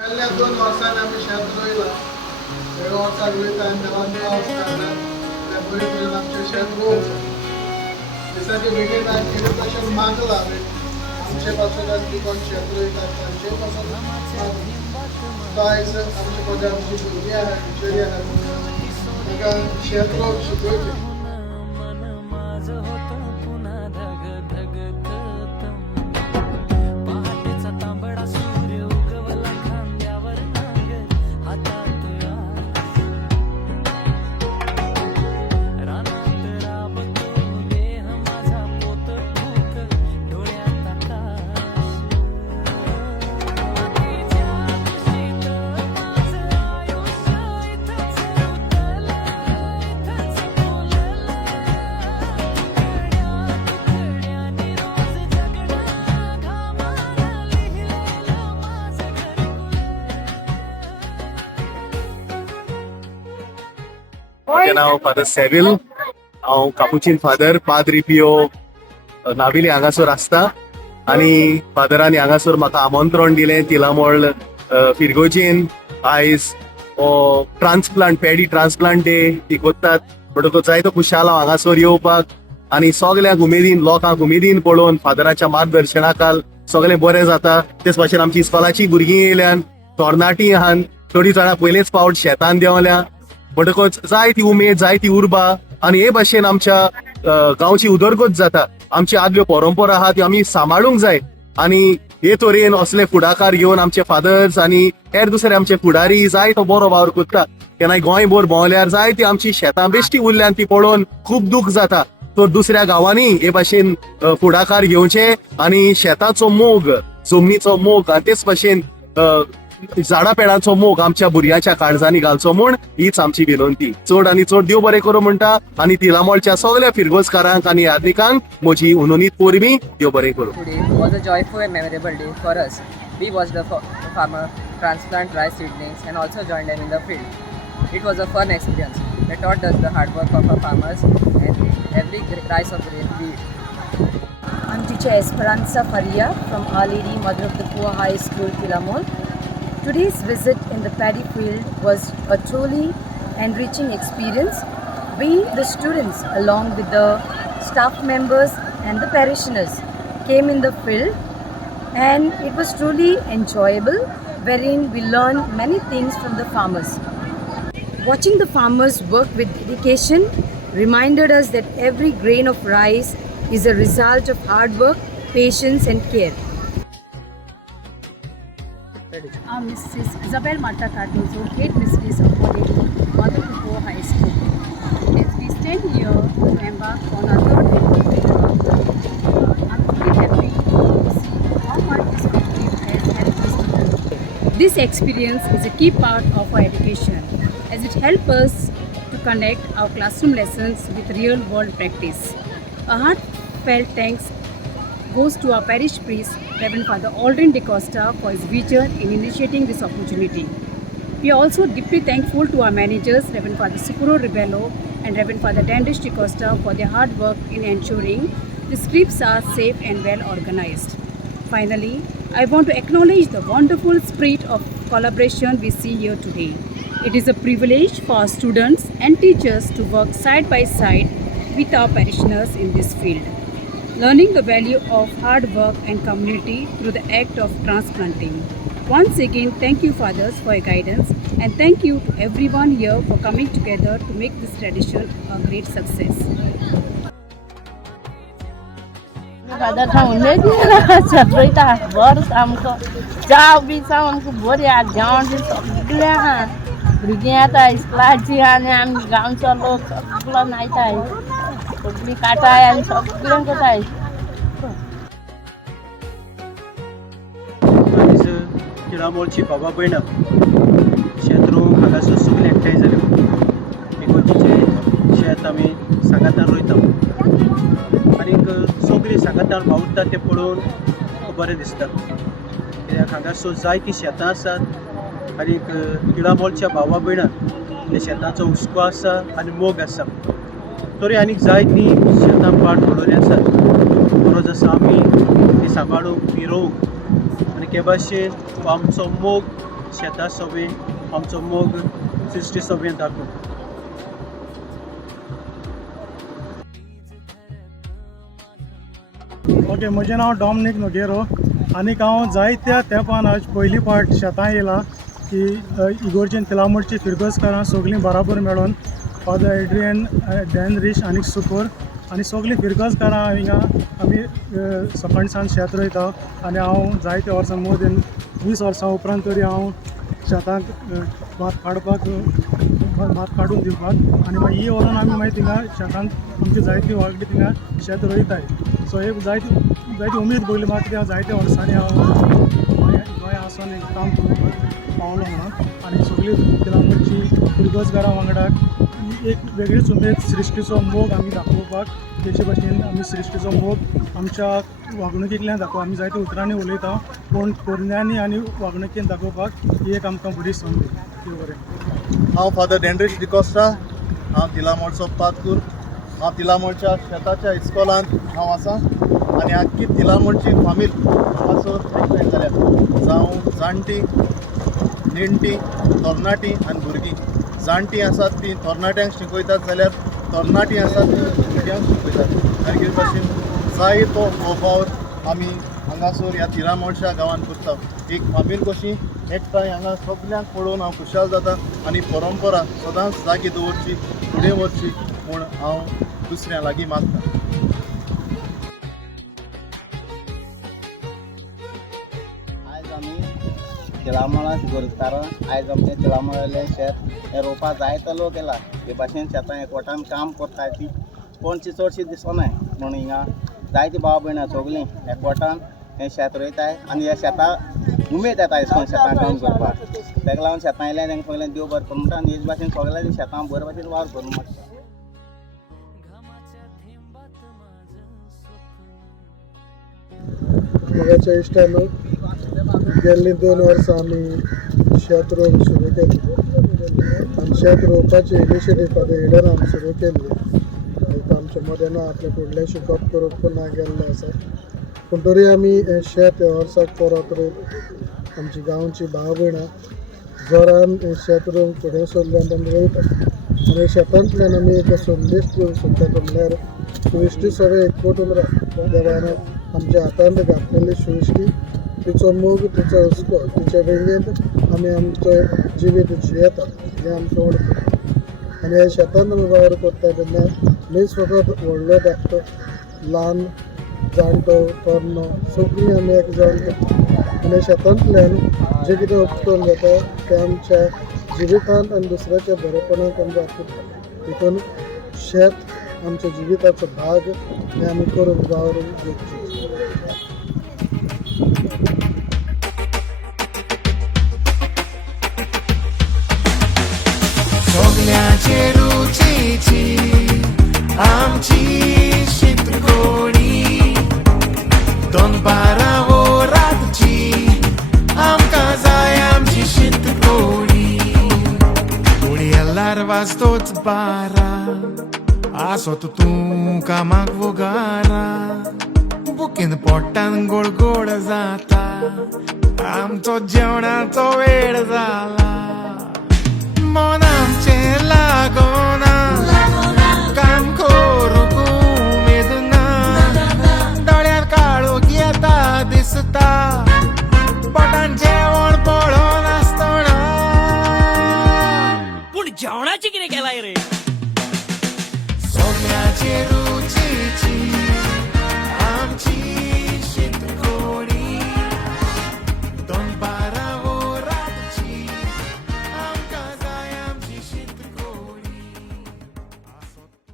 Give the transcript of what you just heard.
गेल्या 2 वर्सांनी आमी शेत रोयलां. 1 वर्साक रोयता आनी देवान पावस घालना. बरे तरेन आमचें शेत रोवंक. दिसाचे बेगीन कितें तशें मागलां आमचे पासून जी कोण शेत रोयतात तांचे पासून मागलां. तो आयज आमचे पदार्थची भुरगीं आहात, चेडीं आहात, तांकां शेत रोवंक शिकयचें. माझे नाव फादर सेविल. हांव कापुचीन फादर पाद्री पियो नाविली हांगासर आसता आनी फादरांनी हांगासर म्हाका आमंत्रण दिलें तिलामोळ फिरगोजीन. आयज ट्रान्सप्लांट पॅडी ट्रान्सप्लांट डे ती कोत्तात म्हणटकूच जायतो खुशाल हांव हांगासर येवपाक आनी सगल्यांक उमेदीन लोकांक उमेदीन पळोवन फादराच्या मार्गदर्शना खाल सगळें बरें जाता. तेच भाशेन आमची इस्कॉलाची भुरगीं येयल्यान, तरणाटीं आहात, थोडीं जाणां पयलेच फावट शेतान देंवल्या म्हणटकूच जाय ती उमेद जाय ती उर्बा आनी हे भाशेन आमच्या गांवची उदरगत जाता. आमची आदल्यो परंपरा आहा त्यो आमी सांबाळूंक जाय आनी हे तरेन असले फुडाकार घेवन आमचे फादर्स आनी हेर दुसरे आमचे फुडारी जाय तो बरो वावर करता. केन्नाय गोंयभर भोंवल्यार जाय ती आमची शेतां बेश्टी उरल्यान ती पळोवन खूब दूख जाता. तर दुसऱ्या गांवांनी हे भाशेन फुडाकार घेवचे आनी शेताचो मोग, जमनीचो मोग आनी तेच भाशेन झाडां पेडांचो मोग आमच्या भुरग्यांच्या काळजांनी घालचो म्हूण हीच आमची विनंती. चड आनी चड देव बरें करूं म्हणटा आनी तिलामोळच्या सगळ्या फिरगोजकारांक आनी यात्रिकांक म्हजी उनोनीत पोरबी देव बरें करूं. Today was a joyful and memorable day for us. We watched the farmer transplant rice seedlings and also joined them in the field. It was a fun experience that taught us the hard work of our farmers and every rice of grain we eat. I'm teacher Esperanza Faria from Our Lady Mother of the Poor High School, Tilamol. Today's visit in the paddy field was a truly enriching experience. We, the students, along with the staff members and the parishioners, came in the field and it was truly enjoyable, wherein we learned many things from the farmers. Watching the farmers work with dedication reminded us that every grain of rice is a result of hard work, patience and care. I'm Mrs. Isabel Marta Cardozo, Head Mistress of Our Lady Mother of the Poor High School. As we stand here to embark on our third day, I'm truly happy to see how much this field has helped us to learn. This experience is a key part of our education as it helps us to connect our classroom lessons with real world practice. A heartfelt thanks goes to our parish priest, Reverend Father Aldrin De Costa, for his vision in initiating this opportunity. We are also deeply thankful to our managers, Reverend Father Sicuro Ribello and Reverend Father Dandish De Costa, for their hard work in ensuring the trips are safe and well organized. Finally, I want to acknowledge the wonderful spirit of collaboration we see here today. It is a privilege for our students and teachers to work side by side with our parishioners in this field, learning the value of hard work and community through the act of transplanting. Once again, thank you fathers for your guidance and thank you to everyone here for coming together to make this tradition a great success. Father थांबले सेपरेट बरें सामको च्या बी सामको बरें आसा जेवण बी सगळें आहा भुरगीं येता इस्कलाची आनी आमी गांवचो लोक सगळो नायताय सगळीं काटाय आनी सगळें करताय. तिळामोळची बाबा भयणां शेत रोवंक हांगासर सगळे एकठांय जाल्यो. इगर्जेचें शेत आमी सांगातार रोयता आनीक सगळीं सांगातार वावुरता तें पळोवन बरें दिसता. कित्याक हांगासर जायतीं शेतां आसात आनीक तिळामोळच्या भावा भयणांक त्या शेतांचो हुस्को आसा आनी मोग आसा. तरी आनीक जायतीं शेतां पाड पडोवलीं आसात. गरज आसा आमी ती सांबाळूंक, ती रोवंक आनी हे भाशेन हो आमचो मोग शेतां सगळी आमचो मोग सृश्टी सगळी दाखोव. ओके, म्हजें नांव डॉमनीक नोगेरो आनी हांव जायत्या तेंपान आज पयली फावट शेतां येयलां की इगोर्जेन तिलामोडची फिरगोजकारां सगळीं बराबर मेळोन फादर एड्रियन, डॅन रिश आनी सुकोर आनी सगळीं फिरगोजकारां हिंगा आमी सकाळसान शेत रोयता. आनी हांव जायत्या वर्सां मोर देन 20 वर्सां उपरांत तरी हांव शेतांत भात काडून दिवपाक आनी मागीर व्हरून आमी मागीर थिंगा शेतांत आमची जायती वागडी थिंगा शेत रोयताय. सो एक जायती उमेद भोगली म्हाका कित्याक जायत्या वर्सांनी हांव गोंया आसून एक काम करपाक पावलो म्हणून. आनी सगळीं तिलामोडची फिरगोजकारां वांगडाक एक वेगळीच उमेद सृश्टीचो मोग आमी दाखोवपाक तेचे भाशेन आमी सृश्टीचो मोग आमच्या वागणुकींतल्यान दाखोवप. आमी जायत्या उतरांनी उलयता पूण पोरण्यांनी आनी वागणुकीन दाखोवपाक ही एक आमकां बरी संद. देव बरें. हांव फादर डेंड्रीश डिकोस्टा, हांव तिलामोडचो पातकूर. हांव तिलामोडच्या शेताच्या इस्कॉलांत हांव आसां आनी आख्खी तिलामोडची फामील हांगासर एकठांय जाल्यात. जावं जाणटी, नेणटी, तरणाटी आनी भुरगीं. जाणटीं आसात तीं तरणाट्यांक शिकयतात जाल्यार तरणाटीं आसात तीं भुरग्यांक शिकयतात. आनी कितें भाशेन जायतो हावभाव आमी हांगासर ह्या तिलामोडच्या गांवांत करता. एक फामील कशी एकठांय हांगा सगल्यांक पळोवन हांव खुशाल जाता आनी परंपरा सदांच जागी दवरची, फुडें व्हरची म्हूण हांव दुसऱ्या लागीं मागतां. आयज आमी तिलामोळा फिरगोजकारां आयज आमचें तिलामोळेलें शेत हें रोवपा जायतो लोक येला. हे भाशेन शेतां एकवटान काम करता ती कोणची चडशी दिसोनाय म्हूण हिंगा जायतीं भाव भयणां सगलीं एकवटान हें शेत रोयताय आनी ह्या शेतां उमेद येता अशें करून शेतां काम करपाक. ताका लागून शेतां येयलें तांकां पयलें देव बरें करूं म्हणटा आनी हेच भाशेन सगळ्या शेतां बरे भाशेन वावर करूं म्हणटा. म्हाज्या इश्टान गेल्लीं 2 वर्सां आमी शेत रोवंक सुरू केली आनी शेत रोवपाची इनिशिएटीव फादर हिडन आमी सुरू केल्ली. आमच्या मदेना आपले फुडलेंशें गप करप पुना गेल्लें आसा पूण तरी आमी हें शेत ह्या वर्साक परत रोयता. आमची गांवची भाव भयणां जोरान हें शेत रोवंक फुडें सरल्यान आमी रोयता आनी शेतांतल्यान आमी एक संदेश दिवंक सोदतात म्हणल्यार सृश्टी सगळें एकवटून रावता. देवान आमच्या हातांत घातलेली सृश्टी, तिचो मोग, तिचो हुस्को, तिचे वेंगेंत आमी आमचो जिवीत जियेता हें आमकां वळखता. आनी ह्या शेतांत आमी वावर करता तेन्ना न्हय फकत व्हडलो धाकटो, ल्हान जाणटो, तरणो सगळीं आमी एक जावन करता. आनी शेतांतल्यान जें कितें उपकरून जाता तें आमच्या जिवितांत आनी दुसऱ्याच्या बरेपणाक आमी वापरता. देखून शेत आमच्या जिविताचो भाग हें आमी करून वावरूंक घेवचें. सगळ्याचे रुचीची आमची शीतकोडी दनपारां वो रातची आमकां जाय आमची शीतकोडी. कोणी येल्यार वाजतोच 12 आसोत तूं कामाक वोगारा. बुकीन पोट्टान गोड गोड जाता आमचो जेवणाचो वेळ जाला. मन आमचें लागोना काम करूंक उमेद ना. दोळ्यार काळोख येता दिसता पोटान जेवण पळोवन आसतना. पूण जेवणाची कितें केलाय रे सगळ्याचेर